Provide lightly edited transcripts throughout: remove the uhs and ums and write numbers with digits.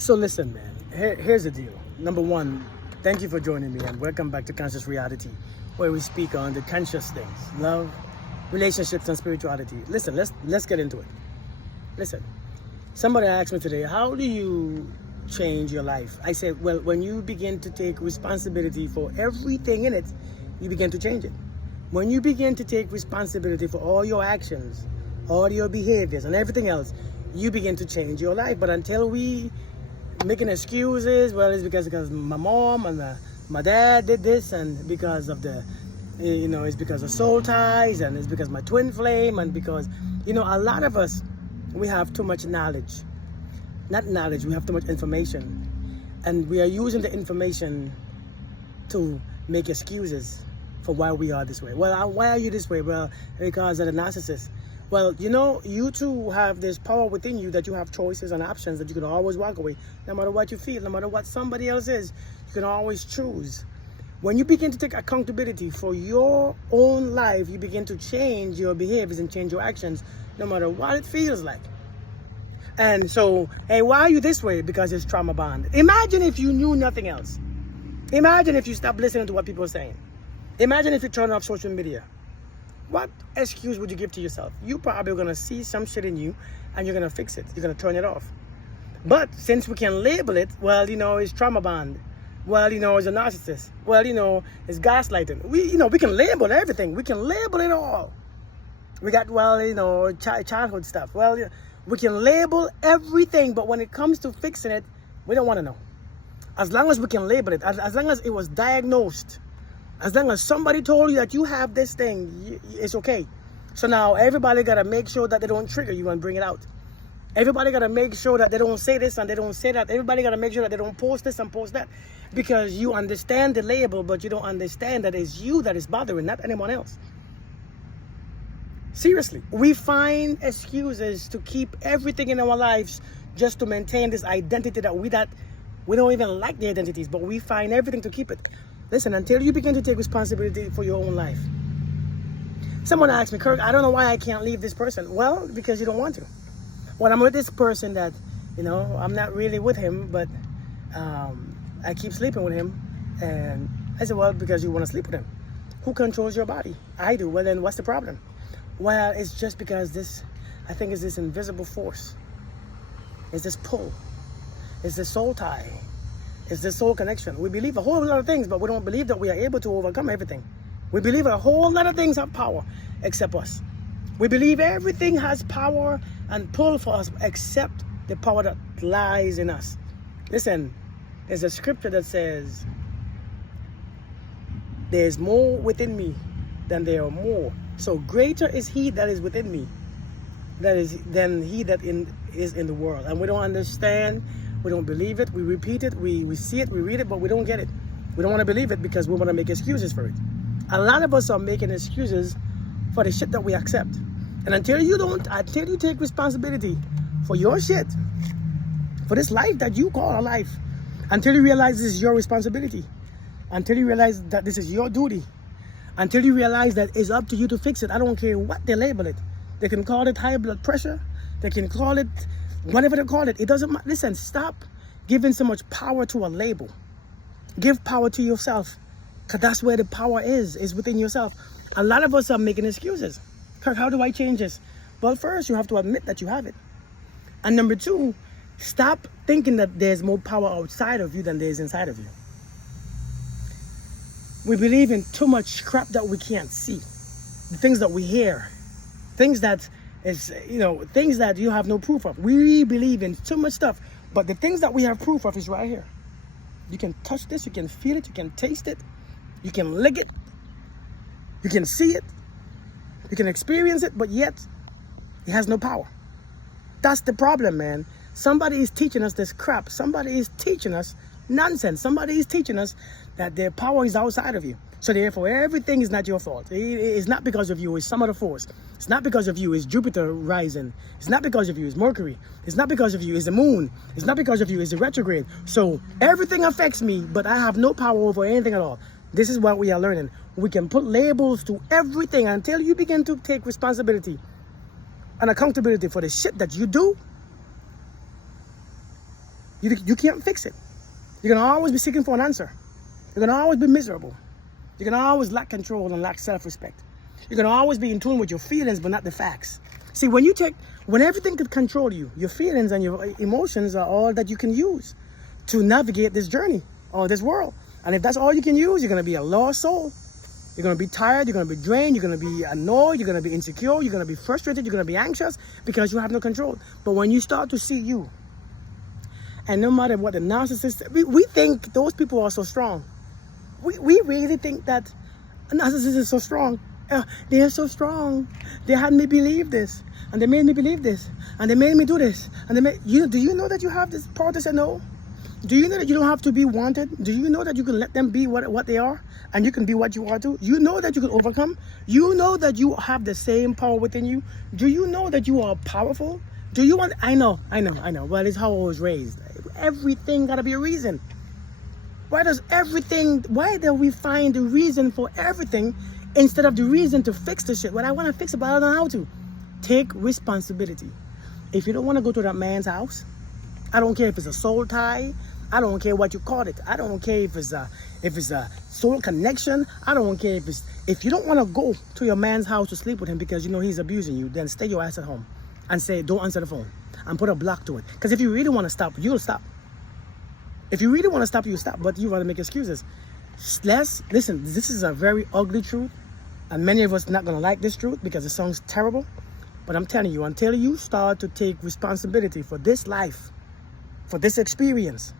So listen, man, here's the deal. Number one, thank you for joining me and welcome back to Conscious Reality, where we speak on the conscious things, love, relationships, and spirituality. Listen, let's get into it. Listen, somebody asked me today, how do you change your life? I said, well, when you begin to take responsibility for everything in it, you begin to change it. When you begin to take responsibility for all your actions, all your behaviors, and everything else, you begin to change your life. But until we making excuses, well, it's because my mom and my dad did this, and because of it's because of soul ties, and it's because my twin flame, and because, a lot of us, we have too much knowledge. Not knowledge, we have too much information. And we are using the information to make excuses for why we are this way. Well, why are you this way? Well, because of the narcissist. Well, you too have this power within you that you have choices and options that you can always walk away. No matter what you feel, no matter what somebody else is, you can always choose. When you begin to take accountability for your own life, you begin to change your behaviors and change your actions, no matter what it feels like. And so, hey, why are you this way? Because it's trauma bond. Imagine if you knew nothing else. Imagine if you stopped listening to what people are saying. Imagine if you turn off social media. What excuse would you give to yourself? You probably going to see some shit in you and you're going to fix it. You're going to turn it off. But since we can label it, well, it's trauma bond. Well, it's a narcissist. Well, it's gaslighting. We can label everything. We can label it all. We got, childhood stuff. Well, we can label everything, but when it comes to fixing it, we don't want to know. As long as we can label it, as long as it was diagnosed, as long as somebody told you that you have this thing, it's okay. So now everybody got to make sure that they don't trigger you and bring it out. Everybody got to make sure that they don't say this and they don't say that. Everybody got to make sure that they don't post this and post that. Because you understand the label, but you don't understand that it's you that is bothering, not anyone else. Seriously, we find excuses to keep everything in our lives just to maintain this identity that we don't even like the identities, but we find everything to keep it. Listen, until you begin to take responsibility for your own life. Someone asked me, Kirk, I don't know why I can't leave this person. Well, because you don't want to. Well, I'm with this person that, I'm not really with him, but I keep sleeping with him. And I said, well, because you want to sleep with him. Who controls your body? I do. Well, then what's the problem? Well, it's just because I think it's this invisible force. It's this pull. It's this soul tie. It's the soul connection. We believe a whole lot of things, but we don't believe that we are able to overcome everything. We believe a whole lot of things have power except us. We believe everything has power and pull for us except the power that lies in us. Listen, there's a scripture that says, there's more within me than there are more. So greater is he that is within me than he that is in the world. And we don't understand. We don't believe it. We repeat it. We see it. We read it, but we don't get it. We don't want to believe it because we want to make excuses for it. A lot of us are making excuses for the shit that we accept. And until you take responsibility for your shit, for this life that you call a life, until you realize this is your responsibility, until you realize that this is your duty, until you realize that it's up to you to fix it. I don't care what they label it. They can call it high blood pressure. They can call it whatever they call it. It doesn't matter. Listen, stop giving so much power to a label. Give power to yourself, because that's where the power is within yourself. A lot of us are making excuses. Kirk, how do I change this? Well, first, you have to admit that you have it. And number two, stop thinking that there's more power outside of you than there is inside of you. We believe in too much crap that we can't see. The things that we hear. Things that things that you have no proof of. We believe in too much stuff. But the things that we have proof of is right here. You can touch this, you can feel it, you can taste it, you can lick it, you can see it, you can experience it, but yet it has no power. That's the problem, man. Somebody is teaching us this crap. Somebody is teaching us nonsense. Somebody is teaching us that their power is outside of you. So therefore, everything is not your fault. It's not because of you. It's some other force. It's not because of you. It's Jupiter rising. It's not because of you. It's Mercury. It's not because of you. It's the moon. It's not because of you. It's the retrograde. So everything affects me, but I have no power over anything at all. This is what we are learning. We can put labels to everything until you begin to take responsibility and accountability for the shit that you do. You can't fix it. You're going to always be seeking for an answer. You're going to always be miserable. You're going to always lack control and lack self-respect. You're going to always be in tune with your feelings, but not the facts. See, when everything could control you, your feelings and your emotions are all that you can use to navigate this journey or this world. And if that's all you can use, you're going to be a lost soul. You're going to be tired. You're going to be drained. You're going to be annoyed. You're going to be insecure. You're going to be frustrated. You're going to be anxious because you have no control. But when you start to see you, and no matter what the narcissist, we think those people are so strong. We really think that a narcissist is so strong. They are so strong. They had me believe this, and they made me believe this, and they made me do this, and do you know that you have this power to say no? Do you know that you don't have to be wanted? Do you know that you can let them be what they are, and you can be what you are too? You know that you can overcome. You know that you have the same power within you. Do you know that you are powerful? Do you want? I know. Well, it's how I was raised. Everything gotta be a reason. Why do we find the reason for everything instead of the reason to fix the shit? Well, I want to fix it, but I don't know how to. Take responsibility. If you don't want to go to that man's house, I don't care if it's a soul tie. I don't care what you call it. I don't care if it's a soul connection. I don't care if you don't want to go to your man's house to sleep with him because you know he's abusing you, then stay your ass at home and say, don't answer the phone and put a block to it. Because if you really want to stop, you'll stop. If you really want to stop, you stop, but you rather make excuses. Listen, this is a very ugly truth, and many of us not going to like this truth because it sounds terrible, but I'm telling you, until you start to take responsibility for this life, for this experience,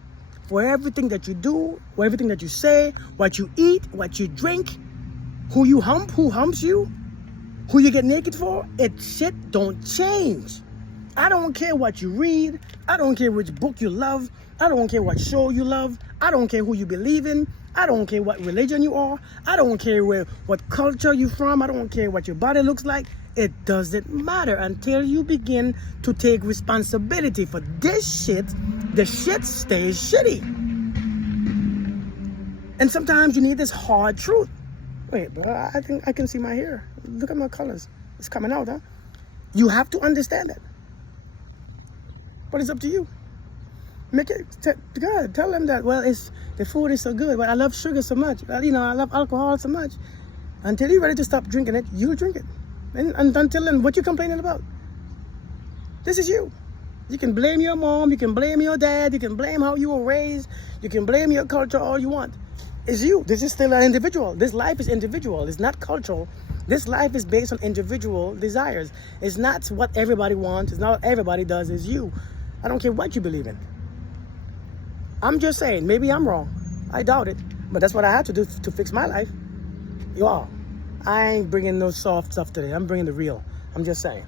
for everything that you do, for everything that you say, what you eat, what you drink, who humps you, who you get naked for, shit don't change. I don't care what you read. I don't care which book you love. I don't care what show you love. I don't care who you believe in. I don't care what religion you are. I don't care what culture you're from. I don't care what your body looks like. It doesn't matter until you begin to take responsibility for this shit. The shit stays shitty. And sometimes you need this hard truth. Wait, but I think I can see my hair. Look at my colors. It's coming out, huh? You have to understand that. But it's up to you. Tell them that, well, the food is so good, but I love sugar so much. I love alcohol so much. Until you're ready to stop drinking it, you drink it. And until then, what you complaining about? This is you. You can blame your mom, you can blame your dad, you can blame how you were raised, you can blame your culture all you want. It's you. This is still an individual. This life is individual. It's not cultural. This life is based on individual desires. It's not what everybody wants. It's not what everybody does. It's you. I don't care what you believe in. I'm just saying, maybe I'm wrong. I doubt it. But that's what I had to do to fix my life. Y'all, I ain't bringing no soft stuff today. I'm bringing the real. I'm just saying.